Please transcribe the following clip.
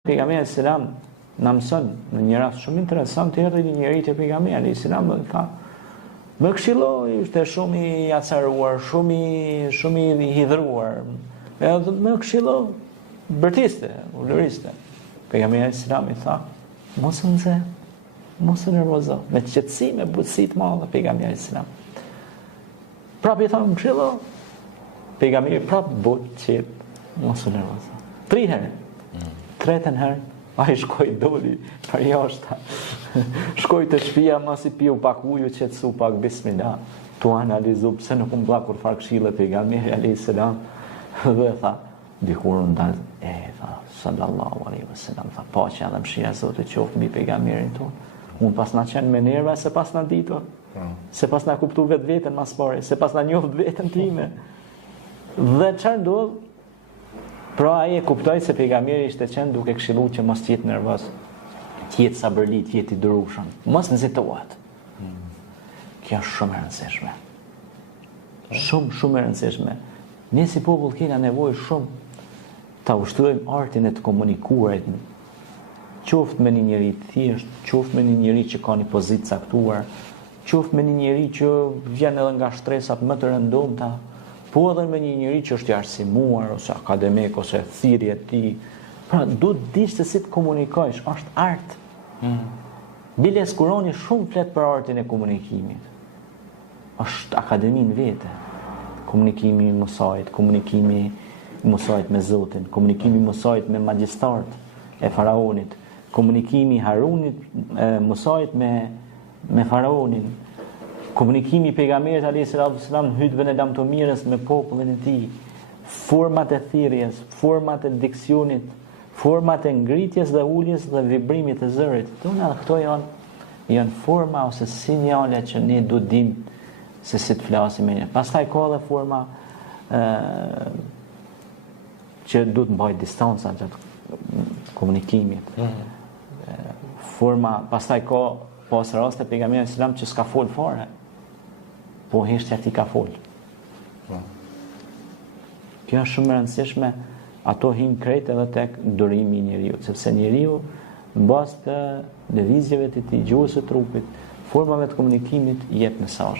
Pejgamberi selam na mëson në një rast shumë interesant, erdhi një njeri te pejgamberi selam dhe tha: "Më këshilloj, ishte shumë i acaruar, shumë i hidhruar. Edhe më këshilloj, bërtiste, ulëriste." Pejgamberi selam i tha: "Mos u nxe, mos u nervozo." Me qetësi, me butësi të madhe pejgamberi selam. Prapë i tha: "Më këshilloj." Pejgamberi prapë butë, mos u nervozo. 3 herë. Tretën herë, ai shkoi doli për jashtë. Shkoi te shtëpia, masi piu pak ujë, qetësu pak bismillah. Tu analizu pse nuk më blla kur far këshille pejgamberi alayhis salam dhe tha, dikur u ndal, tha sallallahu alaihi wasallam, tha paqja dhe mëshira e Zotit qoftë mbi pejgamberin ton. Unë pas na qenë me nerva se pas na ditur. Se pas na kuptu vetveten mas pari, se pas na njoft veten time. Dhe çfarë ndodh? Pra ai e kuptoi se pejgamberi ishte qenë duke këshilluar që mos jetë nervoz, të jetë sabërli, të jetë i durueshëm, mos nxitohet. Kjo është shumë e rëndësishme. Shumë e rëndësishme. Ne si popull kena nevojë shumë ta ushtrojmë artin e të komunikuarit, qoftë me një njeri të thjesht, qoftë me një njeri që ka një pozitë caktuar, qoftë me një njeri që vjen edhe nga shtresat më të rëndomta, po edhe me një njeri që është i arsimuar, ose akademik, ose thirrje e tij. Pra, duhet dish se si të komunikojsh, është art. Biles Kurani shumë flet për artin e komunikimit. Është akademi në vete. Komunikimi i Musait, komunikimi i Musait me Zotin, komunikimi i Musait me magjistart e faraonit, komunikimi i Harunit Musait me faraonin, komunikimi i pejgamberit alayhis salam në hyjtën e lamtomirës me popullin e tij, format e thirrjes, format e diksionit, format e ngritjes dhe uljes dhe vibrimit të zërit. Këto janë forma ose sinjale që ne duhet dim se si të flasim me një. Pastaj ka edhe forma që duhet mbajt distanca gjatë komunikimit. Forma, pastaj ka pas raste pejgamberi selam që s'ka fol fare. Po heshtja ti ka fol. Kjo është shumë e rëndësishme, ato hin krejt edhe tek durimi i njeriu, sepse njeriu mbas të lëvizjeve të tij, gjuhës së trupit, formave të komunikimit jep mesazh.